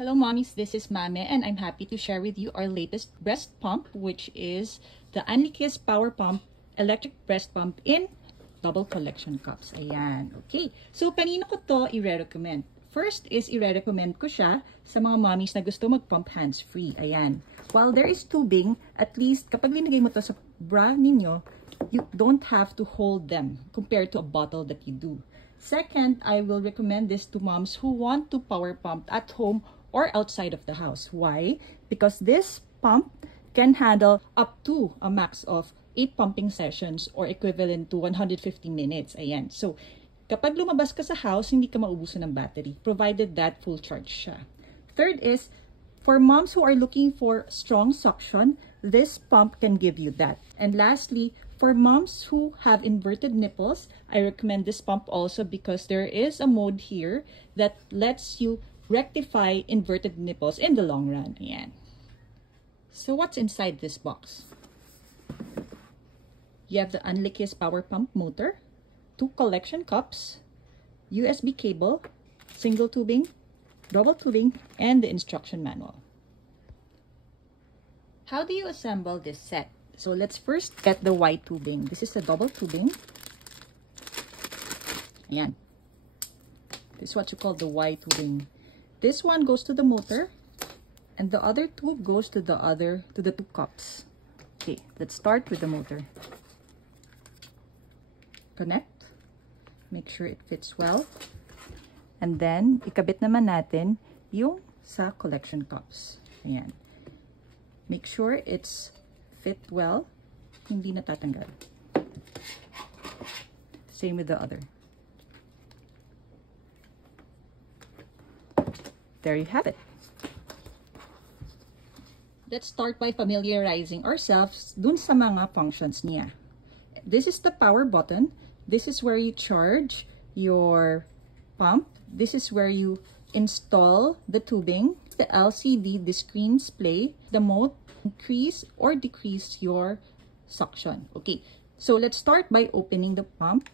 Hello mommies, this is Mamme and I'm happy to share with you our latest breast pump, which is the Anly Power Pump Electric Breast Pump in double collection cups. Ayan, okay. So, kanino ko to i-recommend? First is i-recommend ko siya sa mga mommies na gusto mag-pump hands-free. Ayan. While there is tubing, at least kapag linagay mo to sa bra ninyo, you don't have to hold them compared to a bottle that you do. Second, I will recommend this to moms who want to power pump at home or outside of the house. Why? Because this pump can handle up to a max of 8 pumping sessions or equivalent to 150 minutes. Ayan. So, kapag lumabas ka sa house, hindi ka maubusan ng battery, provided that full charge siya. Third is, for moms who are looking for strong suction, this pump can give you that. And lastly, for moms who have inverted nipples, I recommend this pump also because there is a mode here that lets you rectify inverted nipples in the long run. Ayan. So what's inside this box? You have the Anly Power Pump motor, 2 collection cups, USB cable, single tubing, double tubing, and the instruction manual. How do you assemble this set? So let's first get the white tubing. This is the double tubing. Ayan. This is what you call the white tubing. This one goes to the motor, and the other tube goes to the 2 cups. Okay, let's start with the motor. Connect. Make sure it fits well. And then, ikabit naman natin yung sa collection cups. Ayan. Make sure it's fit well. Hindi natatanggal. Same with the other. There you have it. Let's start by familiarizing ourselves dun sa mga functions niya. This is the power button. This is where you charge your pump. This is where you install the tubing. The LCD, the screen display, the mode, increase or decrease your suction. Okay, so let's start by opening the pump.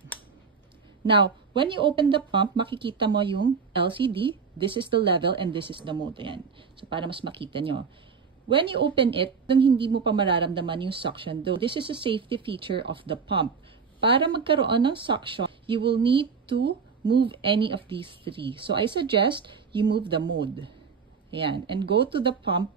Now, when you open the pump, makikita mo yung LCD. This is the level and this is the mode. Ayan. So, para mas makita nyo. When you open it, hindi mo pa mararamdaman yung suction. Though, this is a safety feature of the pump. Para magkaroon ng suction, you will need to move any of these 3. So, I suggest you move the mode. Ayan. And go to the pump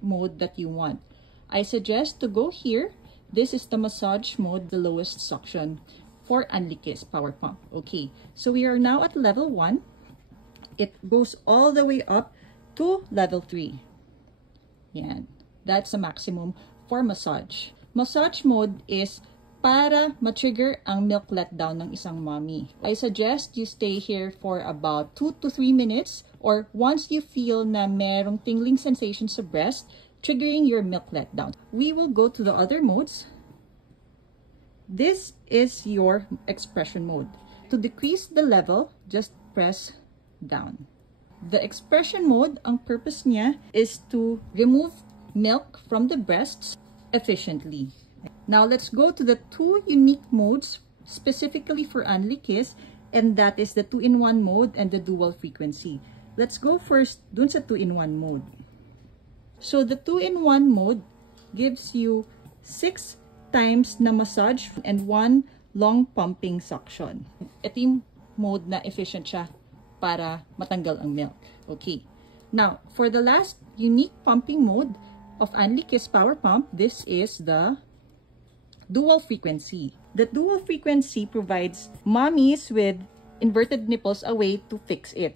mode that you want. I suggest to go here. This is the massage mode, the lowest suction for Anly Power Pump. Okay. So, we are now at level 1. It goes all the way up to level 3. Yan. That's the maximum for massage. Massage mode is para ma-trigger ang milk letdown ng isang mommy. I suggest you stay here for about 2 to 3 minutes or once you feel na merong tingling sensation sa breast, triggering your milk letdown. We will go to the other modes. This is your expression mode. To decrease the level, just press down. The expression mode, ang purpose niya is to remove milk from the breasts efficiently. Now, let's go to the 2 unique modes specifically for Anly, and that is the 2-in-1 mode and the dual frequency. Let's go first dun sa 2-in-1 mode. So, the 2-in-1 mode gives you 6 times na massage and 1 long pumping suction. Ito yung mode na efficient siya para matanggal ang milk. Okay. Now, for the last unique pumping mode of Anly Power Pump, this is the dual frequency. The dual frequency provides mommies with inverted nipples a way to fix it.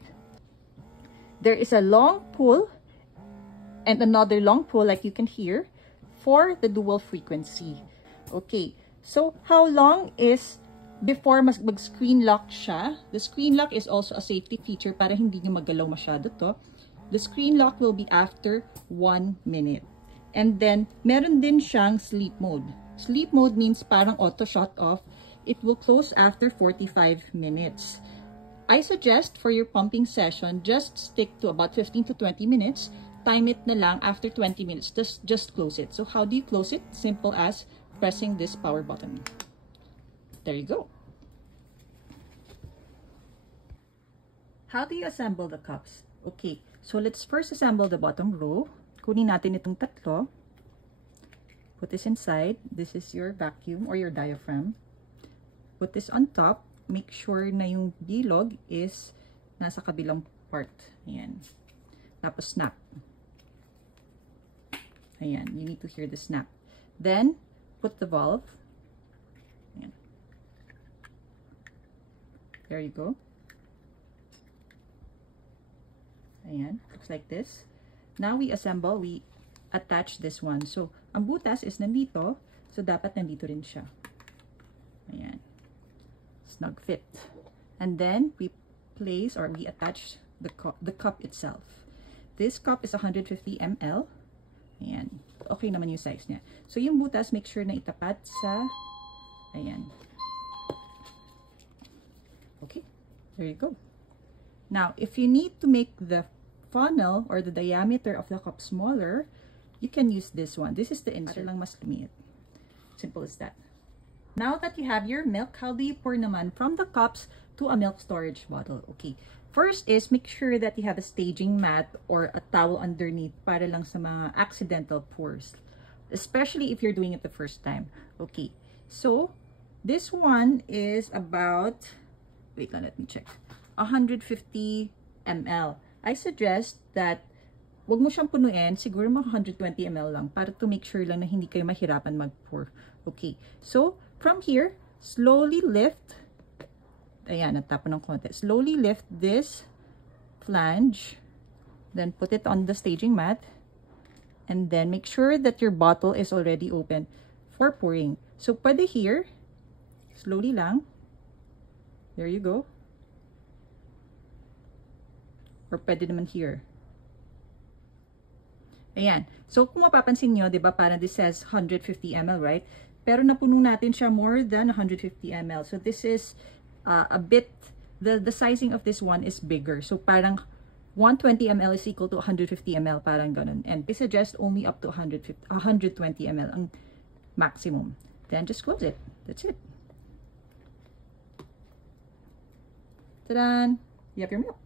There is a long pull and another long pull like you can hear for the dual frequency. Okay. So, how long is before mag-screen lock siya? The screen lock is also a safety feature para hindi nyo magalaw masyado to. The screen lock will be after 1 minute. And then, meron din siyang sleep mode. Sleep mode means parang auto shut off. It will close after 45 minutes. I suggest for your pumping session, just stick to about 15 to 20 minutes. Time it na lang after 20 minutes. Just close it. So, how do you close it? Simple as pressing this power button. There you go. How do you assemble the cups? Okay, So let's first assemble the bottom row. Kunin natin itong tatlo. Put this inside. This is your vacuum or your diaphragm. Put this on top. Make sure na yung bilog is nasa kabilang part. Ayan. Tapos snap. Ayan. You need to hear the snap. Then, put the valve. Ayan. There you go. Ayan. Looks like this. Now, we assemble. We attach this one. So, ang butas is nandito. So, dapat nandito rin siya. Ayan. Snug fit. And then we place or we attach the cup itself. This cup is 150 ml. Ayan. Okay naman yung size niya. So yung butas, make sure na itapat sa ayan. Okay. There you go. Now, if you need to make the funnel or the diameter of the cup smaller, you can use this one. This is the insert lang mas lumiit. Simple as that. Now that you have your milk, how do you pour naman from the cups to a milk storage bottle? Okay. First is make sure that you have a staging mat or a towel underneath para lang sa mga accidental pours. Especially if you're doing it the first time. Okay. So, this one is about, wait lang, let me check. 150 ml. I suggest that wag mo siyang punuin, siguro mga 120 ml lang para to make sure lang na hindi kayo mahirapan mag-pour. Okay. So, from here, slowly lift. Ayan, natapon ng konti. Slowly lift this flange. Then put it on the staging mat. And then make sure that your bottle is already open for pouring. So, pwede here. Slowly lang. There you go. Or pwede naman here. Ayan. So, kung mapapansin nyo, diba, parang this says 150 ml, right? Pero napuno natin siya more than 150 ml. So, this is a bit, the sizing of this one is bigger. So, parang 120 ml is equal to 150 ml, parang ganun. And I suggest only up to 120 ml ang maximum. Then, just close it. That's it. Ta-da! You have your milk.